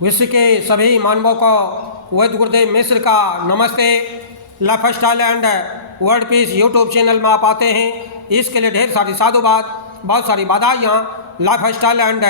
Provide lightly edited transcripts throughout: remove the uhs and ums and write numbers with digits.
विश्व के सभी मानवों को वैद्य गुरुदेव मिश्र का नमस्ते। Life style and world peace YouTube channel में आप आते हैं, इसके लिए ढेर सारी साधुवाद, बहुत सारी बधाइयाँ। Life style and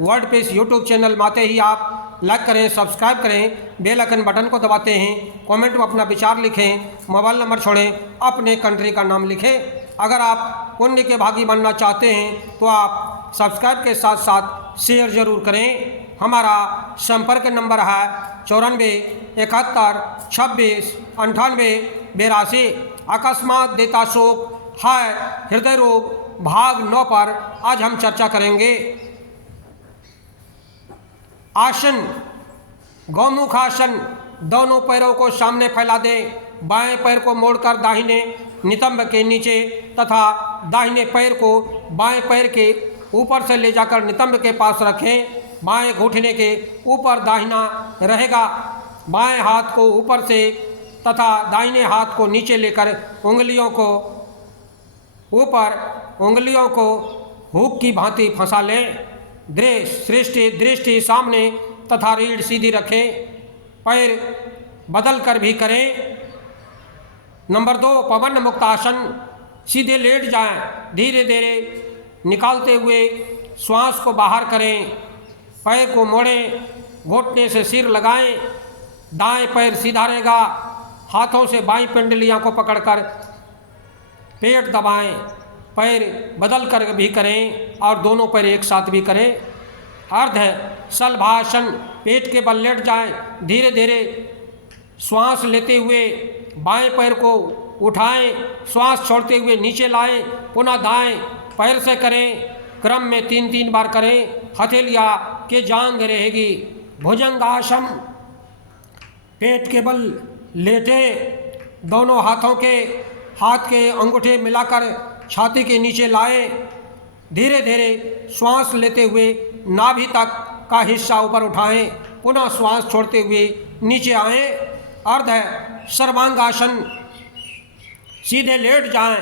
world peace YouTube channel में आते ही आप लाइक करें, सब्सक्राइब करें, बेल आइकन बटन को दबाते हैं, कमेंट में अपना विचार लिखें, मोबाइल नंबर छोड़ें, अपने कंट्री का नाम लिखें। अगर आप पुण्य के भागी बनना चाहते हैं तो आप सब्सक्राइब के साथ साथ शेयर ज़रूर करें। हमारा संपर्क नंबर है 94 71 26 98 82। अकस्मात देता शोक है हृदय रोग भाग 9 पर आज हम चर्चा करेंगे। आसन, गौमुख आसन। दोनों पैरों को सामने फैला दें, बाएं पैर को मोड़कर दाहिने नितंब के नीचे तथा दाहिने पैर को बाएं पैर के ऊपर से ले जाकर नितंब के पास रखें। बाएं घुटने के ऊपर दाहिना रहेगा। बाएं हाथ को ऊपर से तथा दाहिने हाथ को नीचे लेकर उंगलियों को ऊपर, उंगलियों को हुक की भांति फंसा लें। दृष्टि सामने तथा रीढ़ सीधी रखें। पैर बदल कर भी करें। नंबर 2, पवन मुक्त आसन। सीधे लेट जाएं, धीरे धीरे निकालते हुए श्वास को बाहर करें। पैर को मोड़ें, घुटने से सिर लगाएं। दाएं पैर सीधा रहेगा। हाथों से बाईं पिंडलियां को पकड़कर पेट दबाएं। पैर बदल कर भी करें और दोनों पैर एक साथ भी करें। अर्ध शलभासन। पेट के बल लेट जाएं, धीरे धीरे श्वास लेते हुए बाएं पैर को उठाएं, श्वास छोड़ते हुए नीचे लाएं, पुनः दाएं पैर से करें। क्रम में 3-3 बार करें। हथेलियाँ के जांग रहेगी। भुजंगासन। पेट के बल लेटे, दोनों हाथ के अंगूठे मिलाकर छाती के नीचे लाएं। धीरे धीरे श्वास लेते हुए नाभि तक का हिस्सा ऊपर उठाएं, पुनः श्वास छोड़ते हुए नीचे आएं। अर्ध सर्वांगासन। सीधे लेट जाएं,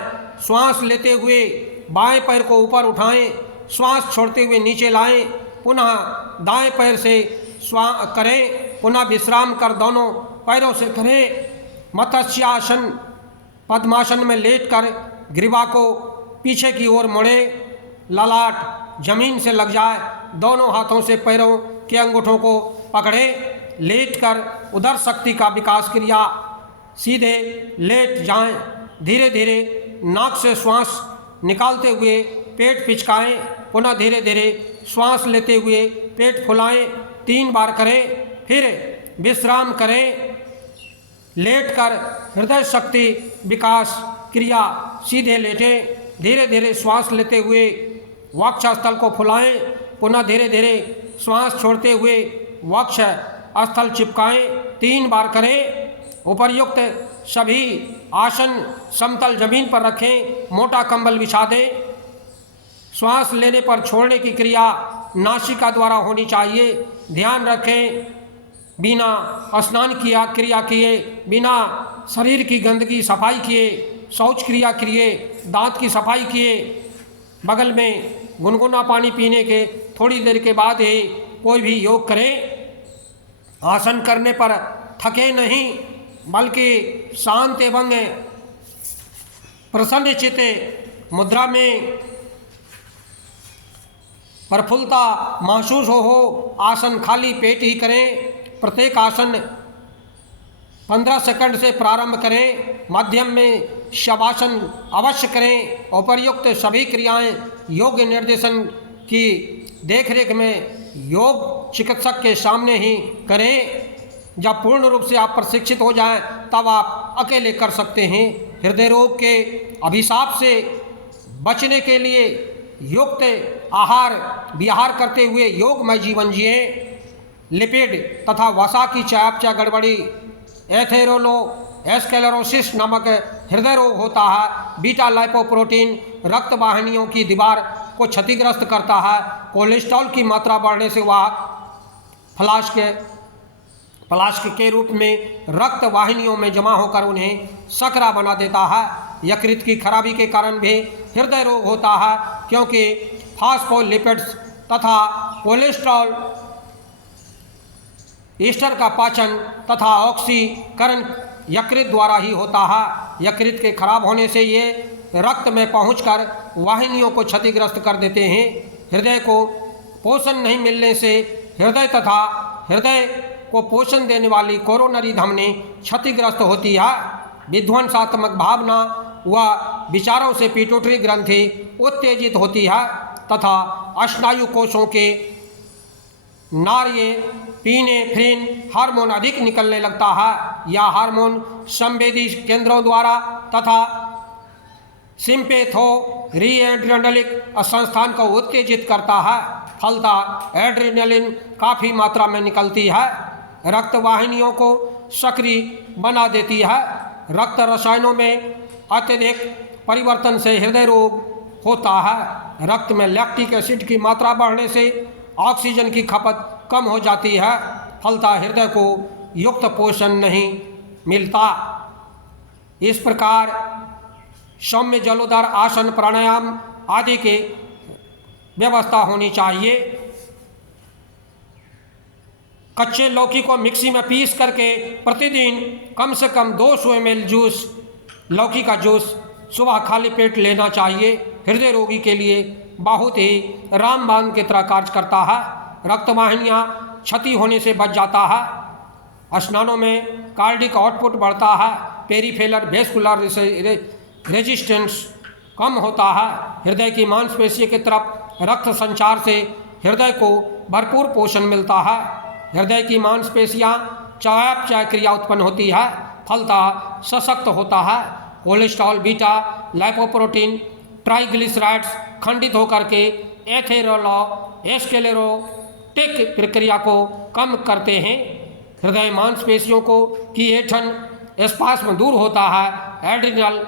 श्वास लेते हुए बाएं पैर को ऊपर उठाएं, श्वास छोड़ते हुए नीचे लाएं, पुनः दाएं पैर से करें, पुनः विश्राम कर दोनों पैरों से करें। मत्स्यासन। पद्मासन में लेटकर ग्रीवा को पीछे की ओर मोड़ें, ललाट जमीन से लग जाए। दोनों हाथों से पैरों के अंगूठों को पकड़ें। लेटकर उदर शक्ति का विकास क्रिया। सीधे लेट जाएं, धीरे धीरे नाक से श्वास निकालते हुए पेट पिचकाएं, पुनः धीरे धीरे श्वास लेते हुए पेट फुलाएं। 3 बार करें, फिर विश्राम करें। लेटकर हृदय शक्ति विकास क्रिया। सीधे लेटें, धीरे धीरे श्वास लेते हुए वक्षस्थल को फुलाएं, पुनः धीरे धीरे श्वास छोड़ते हुए वक्ष स्थल चिपकाएं। 3 बार करें। उपर्युक्त सभी आसन समतल जमीन पर रखें, मोटा कंबल बिछा दें। श्वास लेने पर छोड़ने की क्रिया नासिका द्वारा होनी चाहिए। ध्यान रखें, बिना स्नान क्रिया किए, बिना शरीर की गंदगी सफाई किए, शौच क्रिया किए, दांत की सफाई किए, बगल में गुनगुना पानी पीने के थोड़ी देर के बाद ही कोई भी योग करें। आसन करने पर थके नहीं, बल्कि शांत एवं प्रसन्न चित्त मुद्रा में प्रफुल्लता महसूस हो। आसन खाली पेट ही करें। प्रत्येक आसन 15 सेकंड से प्रारंभ करें। मध्यम में शवासन अवश्य करें। उपर्युक्त सभी क्रियाएं योग निर्देशन की देखरेख में योग चिकित्सक के सामने ही करें। जब पूर्ण रूप से आप प्रशिक्षित हो जाएं तब आप अकेले कर सकते हैं। हृदय रोग के अभिशाप से बचने के लिए युक्त आहार विहार करते हुए योगमय जीवन जिए। लिपिड तथा वसा की चयापचय गड़बड़ी, एथेरोस्क्लेरोसिस नामक हृदय रोग होता है। बीटा लाइपोप्रोटीन रक्त वाहिनियों की दीवार को क्षतिग्रस्त करता है। कोलेस्ट्रॉल की मात्रा बढ़ने से वह फ्लास्क के रूप में रक्त वाहिनियों में जमा होकर उन्हें सकरा बना देता है। यकृत की खराबी के कारण भी हृदय रोग होता है, क्योंकि फास्फोलिपिड्स तथा कोलेस्ट्रॉल ईस्टर का पाचन तथा ऑक्सीकरण यकृत द्वारा ही होता है। यकृत के खराब होने से ये रक्त में पहुंचकर वाहिनियों को क्षतिग्रस्त कर देते हैं। हृदय को पोषण नहीं मिलने से हृदय को पोषण देने वाली कोरोनरी धमनी क्षतिग्रस्त होती है। विध्वंसात्मक भावना व विचारों से पिट्यूटरी ग्रंथि उत्तेजित होती है तथा स्नायु कोशों के नॉरएपिनेफ्रिन हार्मोन अधिक निकलने लगता है। यह हार्मोन संवेदी केंद्रों द्वारा तथा सिम्पैथोरिएड्रेनलिक संस्थान को उत्तेजित करता है। फलतः एड्रेनलिन काफ़ी मात्रा में निकलती है, रक्त वाहिनियों को सक्रिय बना देती है। रक्त रसायनों में अत्यधिक परिवर्तन से हृदय रोग होता है। रक्त में लैक्टिक एसिड की मात्रा बढ़ने से ऑक्सीजन की खपत कम हो जाती है। फलतः हृदय को युक्त पोषण नहीं मिलता। इस प्रकार सौम्य जलोदर आसन प्राणायाम आदि की व्यवस्था होनी चाहिए। कच्चे लौकी को मिक्सी में पीस करके प्रतिदिन कम से कम 200 ml जूस, लौकी का जूस सुबह खाली पेट लेना चाहिए। हृदय रोगी के लिए बहुत ही रामबाण की तरह कार्य करता है। रक्त वाहिनियाँ क्षति होने से बच जाता है। स्नानों में कार्डिक आउटपुट बढ़ता है। पेरिफेरल वेस्कुलर रेजिस्टेंस कम होता है। हृदय की मांसपेशी की तरफ रक्त संचार से हृदय को भरपूर पोषण मिलता है। हृदय की मांसपेशियाँ चयापचय क्रिया उत्पन्न होती है, फलतः सशक्त होता है। कोलेस्ट्रॉल, बीटा लाइपोप्रोटीन, ट्राइग्लिसराइड्स खंडित होकर के एथेरोस्क्लेरोटिक प्रक्रिया को कम करते हैं। हृदय मांसपेशियों को की ऐंठन स्पास्म दूर होता है। एड्रिनल,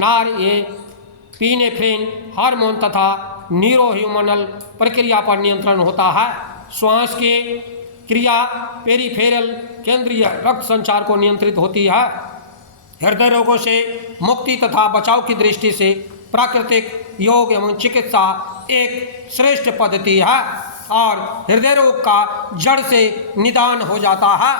नॉरएपिनेफ्रिन हार्मोन तथा न्यूरोह्यूमनल प्रक्रिया पर नियंत्रण होता है। श्वास की क्रिया पेरिफेरल केंद्रीय रक्त संचार को नियंत्रित होती है। हृदय रोगों से मुक्ति तथा बचाव की दृष्टि से प्राकृतिक योग एवं चिकित्सा एक श्रेष्ठ पद्धति है और हृदय रोग का जड़ से निदान हो जाता है।